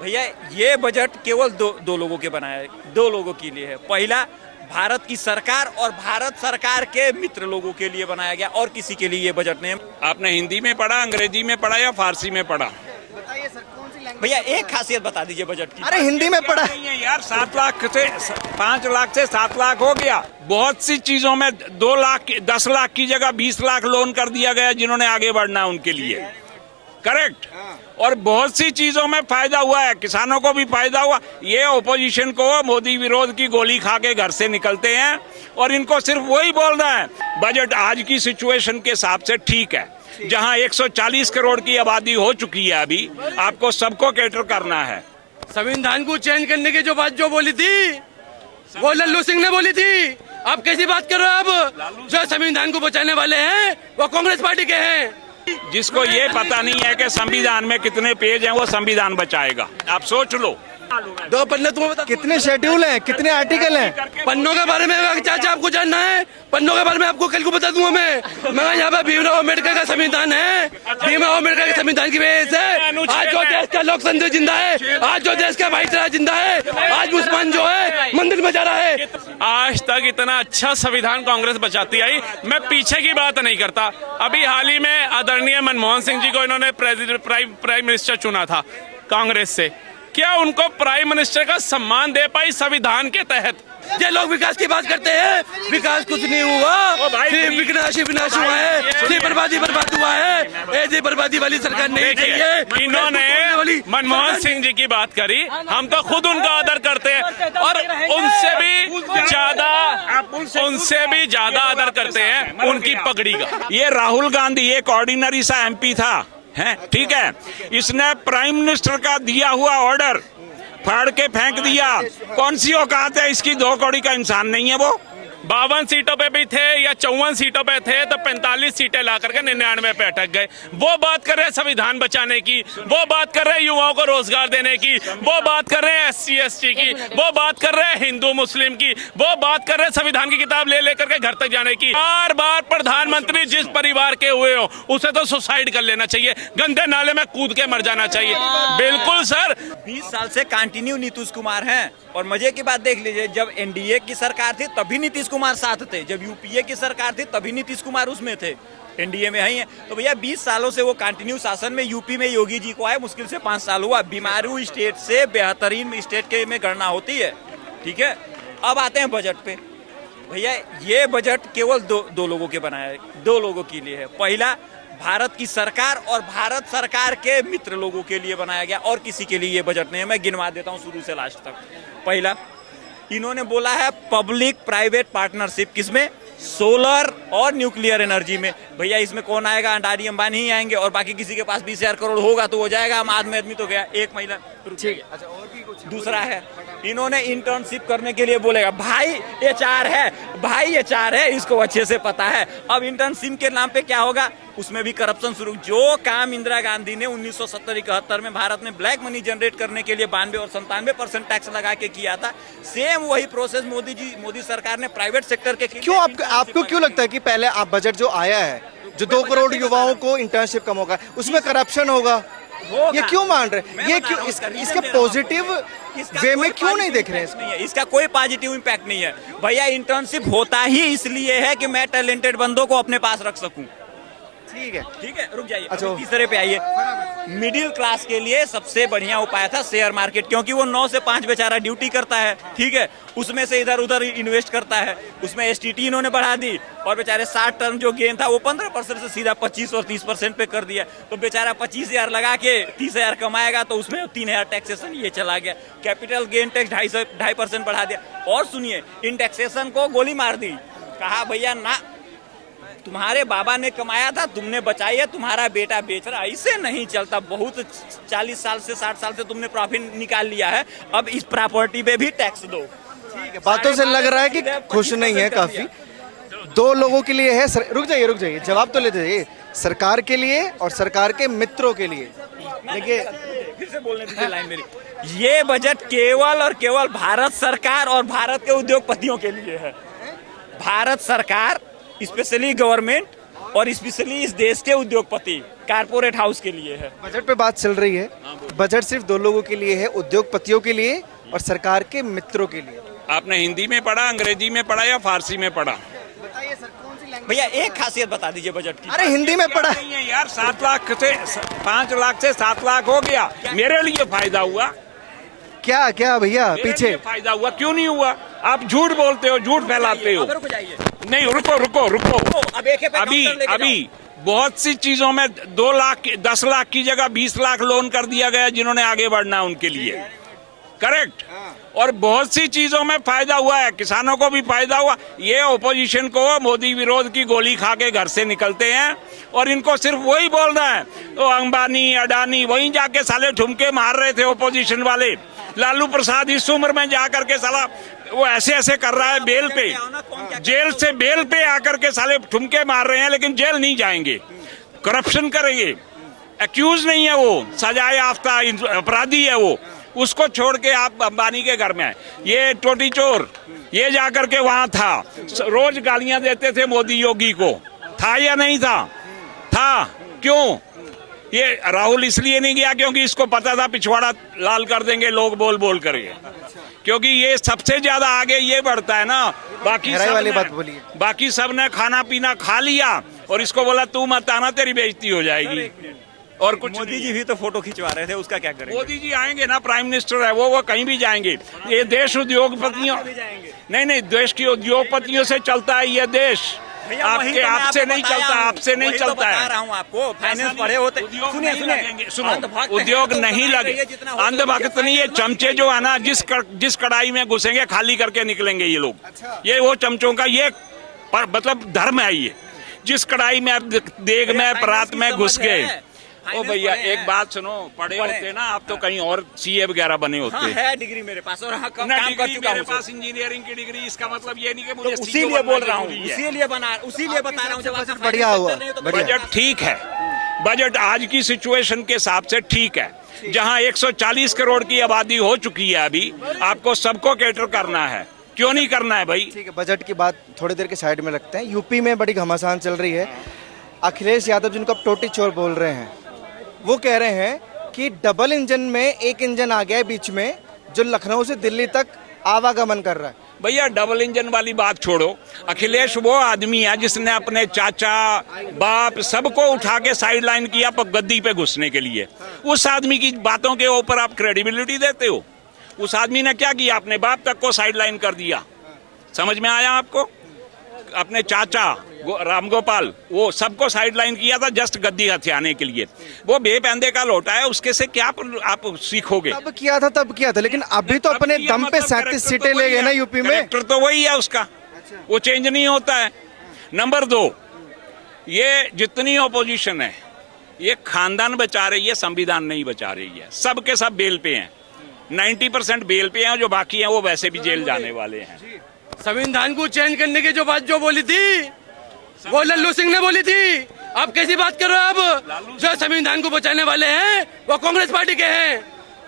भैया ये बजट केवल दो लोगों के बनाया है, दो लोगों के लिए है। पहला, भारत की सरकार और भारत सरकार के मित्र लोगों के लिए बनाया गया, और किसी के लिए ये बजट नहीं है। आपने हिंदी में पढ़ा, अंग्रेजी में पढ़ा या फारसी में पढ़ा? बताइए सर, कौन सी लैंग्वेज? भैया एक खासियत बता दीजिए बजट की। अरे हिंदी में पढ़ा। नहीं है यार, 7 लाख से 5 लाख से 7 लाख हो गया। बहुत सी चीजों में 2 लाख 10 लाख की जगह 20 लाख लोन कर दिया गया जिन्होंने आगे बढ़ना उनके लिए। करेक्ट। और बहुत सी चीजों में फायदा हुआ है, किसानों को भी फायदा हुआ। ये ओपोजिशन को मोदी विरोध की गोली खा के घर से निकलते हैं और इनको सिर्फ वही बोलना है, बजट आज की सिचुएशन के हिसाब से ठीक है। जहां 140 करोड़ की आबादी हो चुकी है, अभी आपको सबको कैटर करना है। संविधान को चेंज करने की जो बात जो बोली थी वो लल्लू सिंह ने बोली थी। आप कैसी बात कर रहे हो? अब जो संविधान को बचाने वाले हैं वो कांग्रेस पार्टी के हैं। जिसको ये पता नहीं है कि संविधान में कितने पेज हैं, वो संविधान बचाएगा। आप सोच लो। 2 पन्ने तुम्हें बता, कितने शेड्यूल हैं, कितने आर्टिकल हैं? पन्नों के बारे में चाचा आपको जानना है? पन्नों के बारे में आपको कल को बता दूंगा मैं यहाँ पे भीमराव अम्बेडकर का संविधान है। भीमराव अम्बेडकर के संविधान की वजह से आज जो देश का लोकतंत्र जिंदा है, आज जो देश का भाईचारा जिंदा है, आज मुसलमान जो है मंदिर में जा रहा है। आज तक इतना अच्छा संविधान कांग्रेस बचाती आई। मैं पीछे की बात नहीं करता। अभी हाल ही में आदरणीय मनमोहन सिंह जी को इन्होंने प्राइम मिनिस्टर चुना था कांग्रेस से। क्या उनको प्राइम मिनिस्टर का सम्मान दे पाई संविधान के तहत? ये लोग विकास की बात करते हैं, विकास कुछ नहीं हुआ, सिर्फ विनाश हुआ है, सिर्फ बर्बादी हुआ है। ऐसी बर्बादी वाली सरकार नहीं चाहिए। इन्होंने मनमोहन सिंह जी की बात करी, हम तो खुद उनका आदर करते हैं और उनसे भी ज्यादा आदर करते हैं उनकी पगड़ी का। ये राहुल गांधी एक ऑर्डिनरी सा एमपी था, है ठीक है। इसने प्राइम मिनिस्टर का दिया हुआ ऑर्डर फाड़ के फेंक दिया। कौन सी औकात है इसकी? 2 कौड़ी का इंसान नहीं है वो। 52 सीटों पे भी थे या 54 सीटों पे थे तो 45 सीटें ला करके 99 पे अटक गए। वो बात कर रहे हैं संविधान बचाने की, वो बात कर रहे हैं युवाओं को रोजगार देने की, वो बात कर रहे हैं SC ST की, वो बात कर रहे हैं हिंदू मुस्लिम की, वो बात कर रहे हैं संविधान की किताब ले लेकर के घर तक जाने की। बार बार प्रधानमंत्री जिस परिवार के हुए हो उसे तो सुसाइड कर लेना चाहिए, गंदे नाले में कूद के मर जाना चाहिए। बिल्कुल सर। 20 साल से कंटिन्यू नीतीश कुमार हैं। और मजे की बात देख लीजिए, जब NDA की सरकार थी तभी नीतीश कुमार साथ थे, जब UPA की सरकार थी तभी नीतीश कुमार उसमें थे, NDA में है। तो भैया 20 सालों से वो कंटिन्यू शासन में। यूपी में योगी जी को आए मुश्किल से 5 साल हुआ। बीमारू स्टेट से बेहतरीन स्टेट के में गणना होती है, ठीक है। अब आते हैं बजट पे। भैया ये बजट केवल दो लोगों के बनाया है, दो लोगों के लिए है। पहला, भारत की सरकार और भारत सरकार के मित्र लोगों के लिए बनाया गया, और किसी के लिए ये बजट नहीं है। मैं गिनवा देता हूँ शुरू से लास्ट तक। पहला, इन्होंने बोला है पब्लिक प्राइवेट पार्टनरशिप, किसमें? सोलर और न्यूक्लियर एनर्जी में। भैया इसमें कौन आएगा? अडानी अंबानी ही आएंगे, और बाकी किसी के पास 20,000 करोड़ होगा तो हो जाएगा। हम आदमी तो गया, एक महिला। अच्छा, और भी कुछ? दूसरा है, इन्होंने इंटर्नशिप करने के लिए बोलेगा। भाई HR है, इसको अच्छे से पता है। अब इंटर्नशिप के नाम पे क्या होगा? उसमें भी करप्शन शुरू। जो काम इंदिरा गांधी ने 1970-71 में भारत में ब्लैक मनी जनरेट करने के लिए 92 और 97% टैक्स लगा के किया था, सेम वही प्रोसेस मोदी सरकार ने प्राइवेट सेक्टर के। क्यों आपको क्यों लगता है कि पहले आप बजट जो आया है, जो 2 करोड़ युवाओं को इंटर्नशिप कम होगा, उसमें करप्शन होगा? ये क्यों मान रहे? ये क्यों इसके पॉजिटिव वे में क्यों नहीं देख रहे हैं? इसका कोई पॉजिटिव इम्पैक्ट नहीं है भैया। इंटर्नशिप होता ही इसलिए है कि मैं टैलेंटेड बंदों को अपने पास रख सकूं। ठीक है, रुक जाइए। अच्छा, तीसरे पे आइए। मिडिल क्लास के लिए सबसे बढ़िया उपाय था शेयर मार्केट, क्योंकि वो 9 से 5 बेचारा ड्यूटी करता है, ठीक है। उसमें से इधर उधर इन्वेस्ट करता है। उसमें STT इन्होंने बढ़ा दी, और बेचारे 60 टर्म जो गेन था वो 15% से सीधा 25 और 30% पे कर दिया। तो बेचारा 25,000 लगा के 30,000 कमाएगा, तो उसमें 3,000 टैक्सेशन ये चला गया। कैपिटल गेन टैक्स 2.5% बढ़ा दिया। और सुनिए, इन टैक्सेशन को गोली मार दी। कहा भैया ना, तुम्हारे बाबा ने कमाया था, तुमने बचाई है, तुम्हारा बेटा बेच रहा। ऐसे नहीं चलता। बहुत 40 साल से 60 साल से तुमने प्रॉफिट निकाल लिया है, अब इस प्रॉपर्टी पे भी टैक्स दो। ठीक है, बातों से लग रहा है कि खुश नहीं है काफी। 2 लोगों के लिए है। रुक जाइए, जवाब तो लेते जाइए। सरकार के लिए और सरकार के मित्रों के लिए। देखिए, फिर से बोलने दीजिए लाइन मेरी। ये बजट केवल और केवल भारत सरकार और भारत के उद्योगपतियों के लिए है। भारत सरकार, स्पेशली गवर्नमेंट और स्पेशली इस देश के उद्योगपति कारपोरेट हाउस के लिए है। बजट पे बात चल रही है, बजट सिर्फ दो लोगों के लिए है, उद्योगपतियों के लिए और सरकार के मित्रों के लिए। आपने हिंदी में पढ़ा, अंग्रेजी में पढ़ा या फारसी में पढ़ा? बताइए सर, कौन सी लैंग्वेज? भैया एक खासियत बता दीजिए बजट की। अरे हिंदी में पढ़ा। नहीं है यार, 7 लाख से 5 लाख से 7 लाख हो गया। मेरे लिए फायदा हुआ, क्या क्या भैया मेरे पीछे? लिए फायदा हुआ, क्यों नहीं हुआ? आप झूठ बोलते हो, झूठ फैलाते हो। अब रुक जाइए। नहीं, रुको रुको रुको। अब एक पे अभी काउंटर लेके अभी बहुत सी चीजों में 2 लाख 10 लाख की जगह 20 लाख लोन कर दिया गया जिन्होंने आगे बढ़ना है उनके लिए। करेक्ट। और बहुत सी चीजों में फायदा हुआ है, किसानों को भी फायदा हुआ। ये ओपोजिशन को मोदी विरोध की गोली खा के घर से निकलते हैं और इनको सिर्फ वही बोलना है। तो अंबानी अडानी वहीं जाके साले ठुमके मार रहे थे ओपोजिशन वाले। लालू प्रसाद इस उम्र में जाकर के साला वो ऐसे ऐसे कर रहा है बेल पे, जेल से बेल पे आकर के साले ठुमके मार रहे हैं, लेकिन जेल नहीं जाएंगे, करप्शन करेंगे। एक्यूज नहीं है वो, सजाए याफ्ता अपराधी है वो। उसको छोड़ के आप अंबानी के घर में आए। ये टोटी चोर ये जाकर के वहां था, रोज गालियां देते थे मोदी योगी को। था या नहीं था? था। क्यों? ये राहुल इसलिए नहीं गया क्योंकि इसको पता था पिछवाड़ा लाल कर देंगे लोग बोल बोल करके, क्योंकि ये सबसे ज्यादा आगे ये बढ़ता है ना। बाकी सब ने खाना पीना खा लिया और इसको बोला तू मत आना, तेरी बेइज्जती हो जाएगी। और कुछ मोदी जी भी तो फोटो खिंचवा रहे थे, उसका क्या करेंगे? मोदी जी आएंगे ना, प्राइम मिनिस्टर है वो कहीं भी जाएंगे। ये देश उद्योगपतियों नहीं देश की उद्योगपतियों से चलता है ये देश। आपके आपसे नहीं चलता, आपसे नहीं चलता है। बता रहा हूं आपको, फाइनेंस पढ़े होते। सुनो, उद्योग नहीं लगे, अंधभक्त नहीं। ये चमचे जो है ना, जिस कढ़ाई में घुसेंगे खाली करके निकलेंगे ये लोग। ये वो चमचों का ये मतलब धर्म है। ये जिस कढ़ाई में आप देग में परात में घुस गए। ओ भैया एक बात सुनो, पढ़े होते ना आप तो कहीं और सीए वगैरह बने होते। है डिग्री मेरे पास और काम कर चुका मेरे पास इंजीनियरिंग की डिग्री। इसका मतलब ये नहीं कि मुझे उसीलिए बोल रहा हूँ, उसीलिए बता रहा हूँ। बढ़िया हुआ, बजट ठीक है। बजट आज की सिचुएशन के हिसाब से ठीक है। जहाँ 140 करोड़ की आबादी हो चुकी है, अभी आपको सबको कैटर करना है। क्यों नहीं करना है भाई? ठीक है, बजट की बात थोड़ी देर के साइड में रखते हैं। यूपी में बड़ी घमासान चल रही है। अखिलेश यादव जिनको अब टोटी चोर बोल रहे हैं, वो कह रहे हैं कि डबल इंजन में एक इंजन आ गया है बीच में, जो लखनऊ से दिल्ली तक आवागमन कर रहा है। भैया डबल इंजन वाली बात छोड़ो। अखिलेश वो आदमी है जिसने अपने चाचा बाप सबको उठा के साइड लाइन किया गद्दी पे घुसने के लिए। उस आदमी की बातों के ऊपर आप क्रेडिबिलिटी देते हो? उस आदमी ने क्या किया? अपने बाप तक को साइड लाइन कर दिया। समझ में आया आपको? अपने चाचा रामगोपाल वो सबको साइड लाइन किया था जस्ट गद्दी हथियाने के लिए। वो बेपैंदे का लौटा है, उसके से क्या आप सीखोगे? तब किया था लेकिन अभी तो अपने दम पे 37 सीटें ले गए ना यूपी में। कैरेक्टर तो वही है उसका, वो चेंज नहीं होता है। नंबर 2, ये जितनी ऑपोजिशन है ये खानदान बचा रही है, संविधान नहीं बचा रही है। सब के सब बेल पे हैं, 90% बेल पे हैं। जो बाकी हैं वो वैसे भी जेल जाने वाले हैं। संविधान को चेंज करने की जो बात जो बोली थी वो लल्लू सिंह ने बोली थी। आप कैसी बात कर रहे हो? आप जो संविधान को बचाने वाले हैं वो कांग्रेस पार्टी के हैं।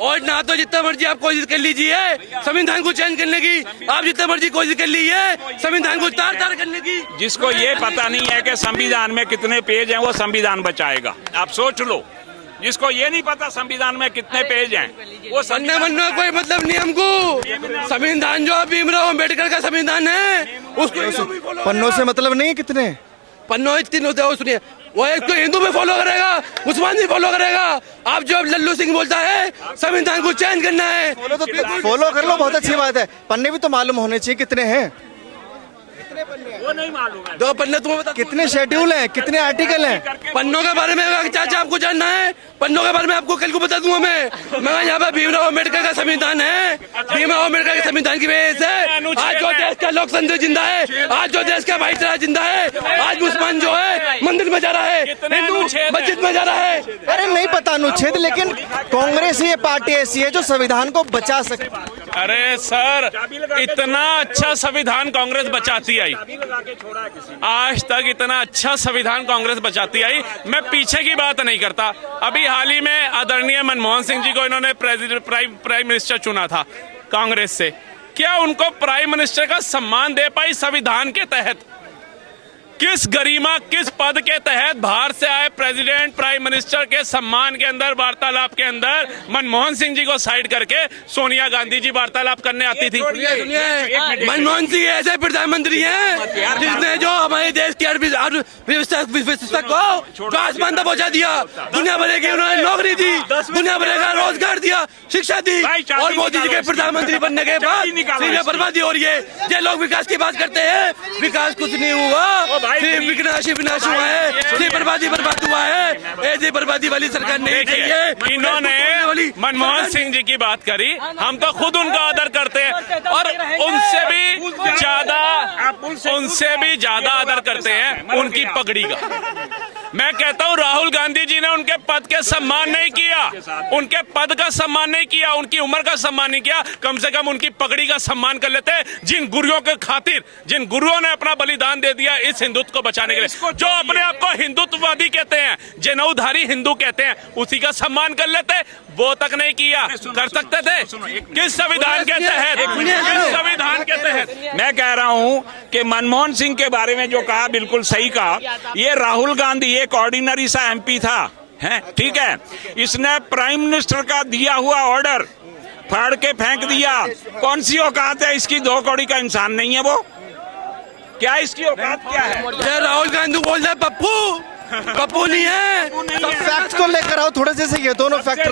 और ना तो जितना मर्जी आप कोशिश कर लीजिए संविधान को चेंज करने की, आप जितना मर्जी कोशिश कर लीजिए संविधान को तार करने की। जिसको ये पता नहीं है कि संविधान में कितने पेज हैं वो संविधान बचाएगा। आप सोच लो, जिसको ये नहीं पता संविधान में कितने पेज हैं वो बनने का कोई मतलब नहीं हमको। संविधान जो भीमराव अम्बेडकर का संविधान है उसको पन्नों से मतलब नहीं है कितने पन्नों तीन होते हैं। सुनिए, वो एक तो हिंदू भी फॉलो करेगा, मुसलमान भी फॉलो करेगा। आप जो लल्लू सिंह बोलता है संविधान को चेंज करना है, फॉलो कर लो, बहुत अच्छी बात है। पन्ने भी तो मालूम होने चाहिए कितने हैं। वो नहीं मालूम है। 2 पन्ने तुम्हें बता, कितने शेड्यूल हैं, कितने आर्टिकल हैं? पन्नों के बारे में चाचा आपको जानना है? पन्नों के बारे में आपको कल को बता दूंगा मैं यहाँ पे भीमराव अम्बेडकर का संविधान है। भीमराव अम्बेडकर के संविधान की वजह से आज जो देश का लोकतंत्र जिंदा है, आज जो देश का भाईचारा जिंदा है, आज मुसलमान जो है मंदिर में जा रहा है, हिंदू मस्जिद में जा रहा है। अरे नहीं पता अनुच्छेद, लेकिन कांग्रेस ये पार्टी ऐसी है जो संविधान को बचा सकती। अरे सर, इतना अच्छा संविधान कांग्रेस बचाती आई, आज तक इतना अच्छा संविधान कांग्रेस बचाती आई। मैं पीछे की बात नहीं करता। अभी हाल ही में आदरणीय मनमोहन सिंह जी को इन्होंने प्राइम मिनिस्टर चुना था कांग्रेस से। क्या उनको प्राइम मिनिस्टर का सम्मान दे पाई संविधान के तहत? किस गरिमा, किस पद के तहत बाहर से आए प्रेसिडेंट, प्राइम मिनिस्टर के सम्मान के अंदर वार्तालाप के अंदर मनमोहन सिंह जी को साइड करके सोनिया गांधी जी वार्तालाप करने आती थी। मनमोहन सिंह ऐसे प्रधानमंत्री हैं जिसने जो हमारे देश की अर्थव्यवस्था को आसमान तक पहुंचा दिया। दुनिया भर की उन्होंने नौकरी दी, दुनिया भर का रोजगार दिया, शिक्षा दी। और मोदी जी के प्रधानमंत्री बनने के बाद सिर्फ बर्बादी हो रही है। ये लोग विकास की बात करते हैं, विकास कुछ नहीं हुआ, सिर्फ विनाश हुआ है, सिर्फ बर्बाद हुआ है। ऐसी बर्बादी वाली सरकार नहीं चाहिए। इन्होंने मनमोहन सिंह जी की बात करी, हम तो खुद उनका आदर करते हैं और उनसे भी ज्यादा आदर करते हैं उनकी पगड़ी का। मैं कहता हूं राहुल गांधी जी ने उनके पद के सम्मान नहीं किया, उनके पद का सम्मान नहीं किया, उनकी उम्र का सम्मान नहीं किया। कम से कम उनकी पगड़ी का सम्मान कर लेते, जिन गुरुओं के खातिर, जिन गुरुओं ने अपना बलिदान दे दिया इस हिंदुत्व को बचाने के लिए, जो अपने आप को हिंदुत्ववादी कहते हैं, जनेऊधारी हिंदू कहते हैं, उसी का सम्मान कर लेते। वो तक नहीं किया, कर सकते थे? किस संविधान के तहत? किस संविधान के तहत? मैं कह रहा हूं कि मनमोहन सिंह के बारे में जो कहा बिल्कुल सही कहा। ये राहुल गांधी एक ऑर्डिनरी सा एमपी था, है ठीक है, इसने प्राइम मिनिस्टर का दिया हुआ ऑर्डर फाड़ के फेंक दिया। कौन सी औकात है इसकी? 2 कौड़ी का इंसान नहीं है वो? क्या इसकी औकात क्या है? राहुल गांधी बोल रहे पप्पू नहीं है। फैक्ट तो लेकर आओ थोड़े, जैसे ये दोनों फैक्ट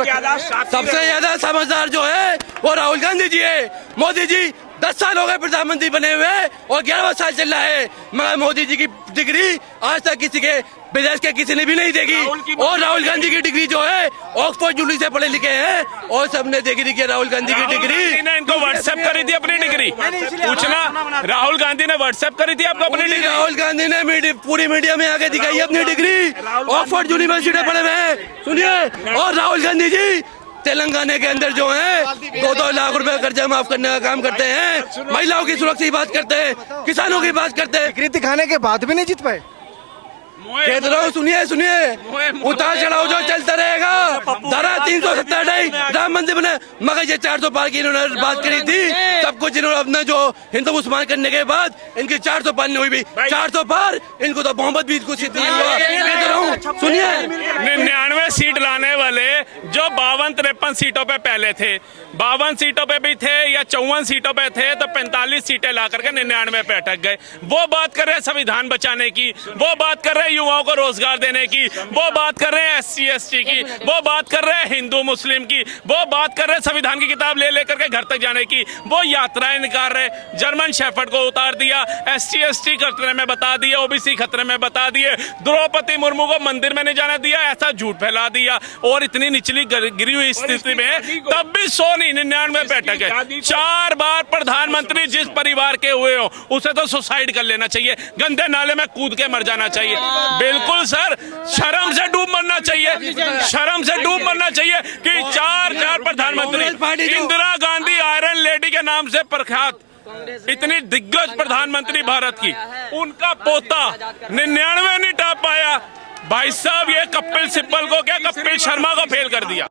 सबसे ज्यादा समझदार जो है वो राहुल गांधी जी है। मोदी जी 10 साल हो गए प्रधानमंत्री बने हुए और 11वां साल चल रहा है, मगर मोदी जी की डिग्री आज तक किसी के विदेश के किसी ने भी नहीं देखी। और राहुल गांधी की डिग्री जो है ऑक्सफोर्ड यूनिवर्सिटी से पढ़े लिखे हैं और सबने देखी कि राहुल गांधी की डिग्री ने इनको व्हाट्सएप करी थी अपनी डिग्री। पूछना, राहुल गांधी ने व्हाट्सएप करी थी आपको अपनी डिग्री? राहुल गांधी ने पूरी मीडिया में आके दिखाई अपनी डिग्री, ऑक्सफोर्ड यूनिवर्सिटी पढ़े हुए हैं। सुनिए, और राहुल गांधी जी तेलंगाना के अंदर जो है 2-2 लाख रुपए कर्जा माफ करने का काम करते हैं, महिलाओं की सुरक्षा की बात करते हैं, किसानों की बात करते हैं। डिग्री दिखाने के बाद भी नहीं जीत पाए। कह रहा हूँ, सुनिए, उतार चढ़ाव जो चलता रहेगा। धारा 370 नहीं, राम मंदिर बने, मगर ये 400 पार की इन्होंने बात करी थी। सब कुछ इन्होंने अपना जो हिंदू मुसलमान करने के बाद इनकी 400 पार नहीं हुई भी। 400 पार इनको तो मोहम्मद भी कुछ नहीं हुआ। सुनिए, 99 सीट लाने वाले जो 52-53 सीटों पे पहले थे, 52 सीटों पे भी थे या 54 सीटों पे थे, तो 45 सीटें ला करके 99 पे अटक गए। वो बात कर रहे हैं संविधान बचाने की, वो बात कर रहे हैं युवाओं को रोजगार देने की, वो बात कर रहे हैं SC/ST की, वो बात कर रहे हैं हिंदू मुस्लिम की, वो बात कर रहे हैं संविधान की किताब ले लेकर के घर तक जाने की, वो यात्राएं निकाल रहे। जर्मन शेफर्ड को उतार दिया, SC/ST खतरे में बता दिए, OBC खतरे में बता दिए, द्रौपदी मुर्मू को मंदिर में नहीं जाने दिया, ऐसा झूठ फैला दिया। और इतनी निचली गिरी हुई स्थिति में तब भी 199 पे अटक है। 4 बार प्रधानमंत्री जिस परिवार के हुए हो उसे तो सुसाइड कर लेना चाहिए, गंदे नाले में कूद के मर जाना चाहिए। बिल्कुल सर, शर्म से डूब मरना चाहिए, शर्म से डूब मरना चाहिए कि 4 प्रधानमंत्री, इंदिरा गांधी आयरन लेडी के नाम से प्रख्यात, इतनी दिग्गज प्रधानमंत्री भारत की, उनका पोता 99 नहीं टॉप पाया। भाई साहब, ये कपिल सिब्बल को क्या, कपिल शर्मा को फेल कर दिया।